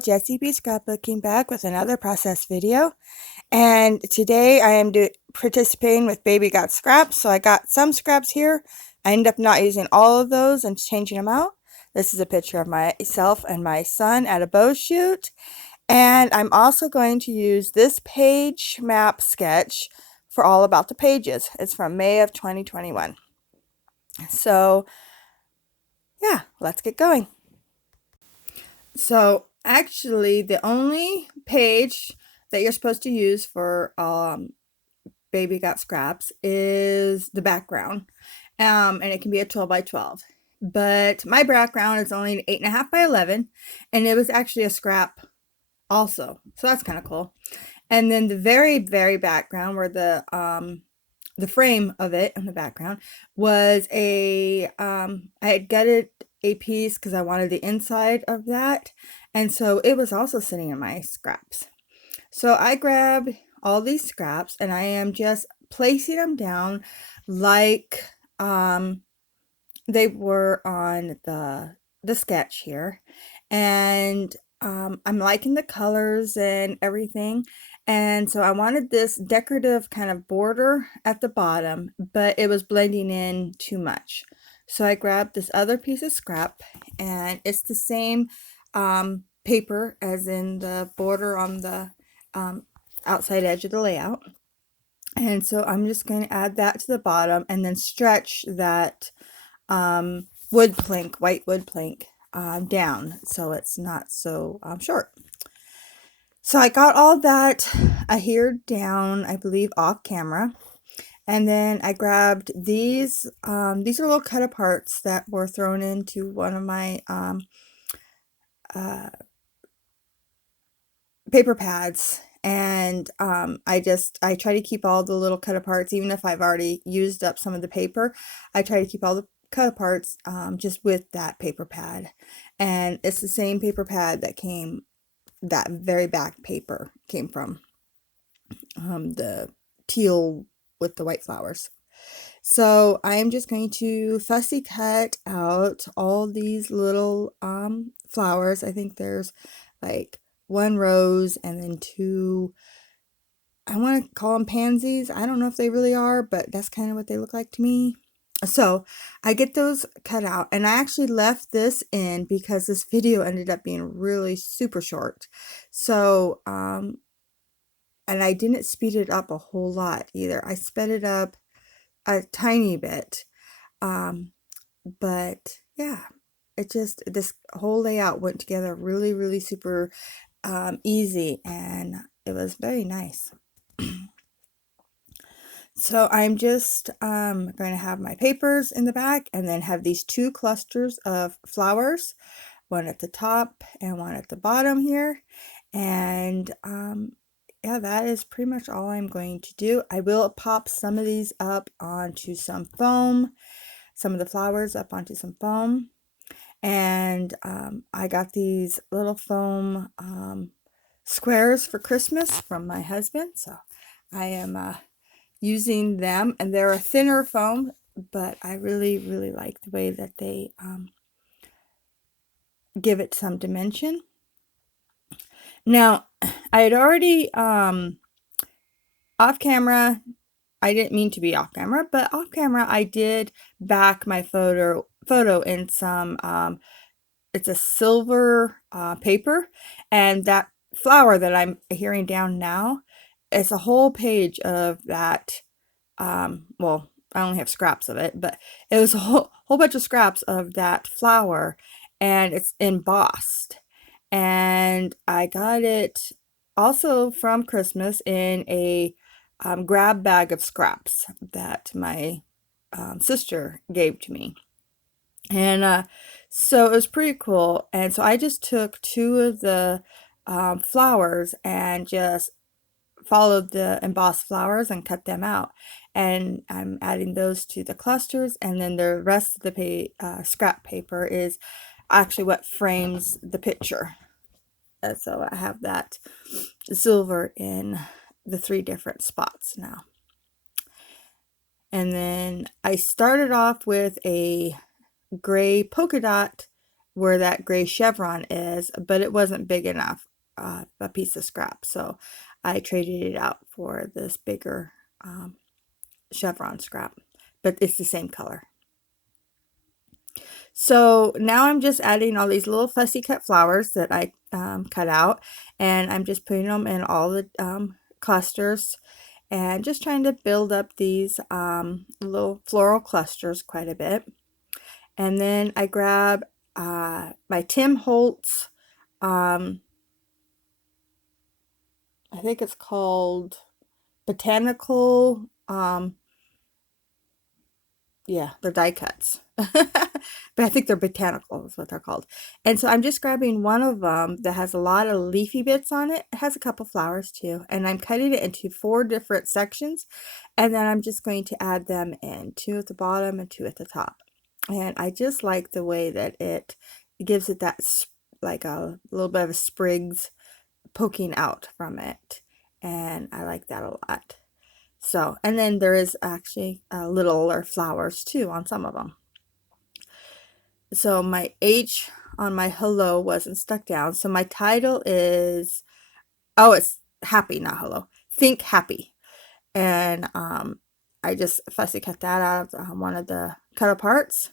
Jessie B Scrapbooking back with another process video, and today I am participating with Baby Got Scraps. So I got some scraps here. I ended up not using all of those and changing them out. This is a picture of myself and my son at a bow shoot, and I'm also going to use this page map sketch for All About the Pages. It's from May of 2021. So yeah, let's get going. So actually the only page that you're supposed to use for Baby Got Scraps is the background, and it can be a 12 by 12, but my background is only 8.5 by 11, and it was actually a scrap also, so that's kind of cool. And then the very background, where the frame of it in the background was I had gutted a piece because I wanted the inside of that, and so it was also sitting in my scraps. So I grabbed all these scraps and I am just placing them down like they were on the sketch here, and I'm liking the colors and everything. And so I wanted this decorative kind of border at the bottom, but it was blending in too much. So I grabbed this other piece of scrap, and it's the same paper as in the border on the outside edge of the layout. And so I'm just going to add that to the bottom and then stretch that wood plank, white wood plank, down so it's not so short. So I got all that adhered down, I believe, off camera. And then I grabbed these are little cut aparts that were thrown into one of my paper pads, and I try to keep all the little cut aparts, even if I've already used up some of the paper. I try to keep all the cut aparts just with that paper pad, and it's the same paper pad that very back paper came from, the teal with the white flowers. So I'm just going to fussy cut out all these little flowers. I think there's like one rose and then two, I want to call them pansies. I don't know if they really are, but that's kind of what they look like to me. So I get those cut out, and I actually left this in because this video ended up being really super short. So and I didn't speed it up a whole lot either. I sped it up a tiny bit, but yeah, this whole layout went together really super easy, and it was very nice. So I'm just going to have my papers in the back, and then have these two clusters of flowers, one at the top and one at the bottom here. And yeah, that is pretty much all I'm going to do. I will pop some of these up onto some foam, some of the flowers up onto some foam. And I got these little foam squares for Christmas from my husband, so I am using them, and they're a thinner foam, but I really like the way that they give it some dimension. Now, I had already off camera, I didn't mean to be off camera, but off camera I did back my photo in some it's a silver paper, and that flower that I'm adhering down now, it's a whole page of that. Well, I only have scraps of it, but it was a whole bunch of scraps of that flower, and it's embossed. And I got it also from Christmas in a grab bag of scraps that my sister gave to me. And so it was pretty cool. And so I just took two of the flowers and just followed the embossed flowers and cut them out. And I'm adding those to the clusters, and then the rest of the scrap paper is actually what frames the picture. And so I have that silver in the 3 different spots now. And then I started off with a gray polka dot where that gray chevron is, but it wasn't big enough, a piece of scrap. So I traded it out for this bigger chevron scrap, but it's the same color. So now I'm just adding all these little fussy cut flowers that I cut out, and I'm just putting them in all the clusters and just trying to build up these little floral clusters quite a bit. And then I grab my Tim Holtz, I think it's called Botanical, yeah, they're die cuts. But I think they're botanical is what they're called. And so I'm just grabbing one of them that has a lot of leafy bits on it. It has a couple flowers too. And I'm cutting it into 4 different sections. And then I'm just going to add them in, 2 at the bottom and 2 at the top. And I just like the way that it gives it that like a little bit of sprigs poking out from it. And I like that a lot. So, and then there is actually littler flowers too on some of them. So my H on my hello wasn't stuck down. So my title is, oh, it's happy, not hello. Think happy. And I just fussy cut that out of one of the cut aparts.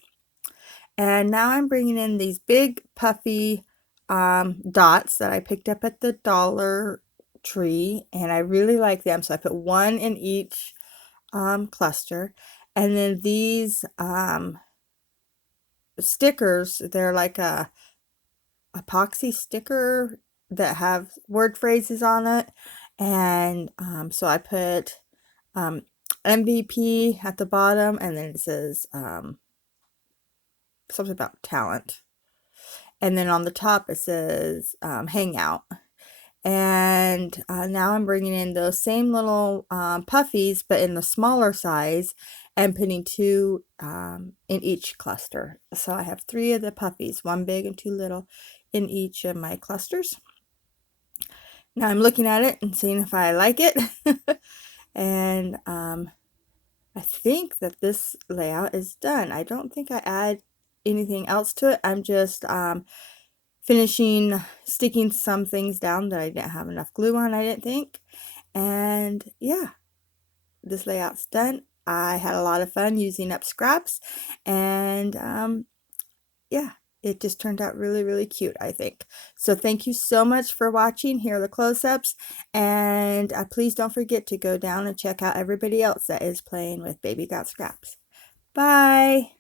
And now I'm bringing in these big puffy dots that I picked up at the Dollar Tree, and I really like them. So I put one in each cluster. And then these stickers, they're like a epoxy sticker that have word phrases on it. And so I put MVP at the bottom, and then it says something about talent. And then on the top it says hangout. And now I'm bringing in those same little puffies, but in the smaller size, and putting 2 in each cluster. So I have 3 of the puffies, 1 big and 2 little, in each of my clusters. Now I'm looking at it and seeing if I like it. And I think that this layout is done. I don't think I add anything else to it. I'm just finishing sticking some things down that I didn't have enough glue on, I didn't think. And yeah, this layout's done. I had a lot of fun using up scraps, and yeah, it just turned out really, really cute, I think. So thank you so much for watching. Here are the close-ups, and please don't forget to go down and check out everybody else that is playing with Baby Got Scraps. Bye!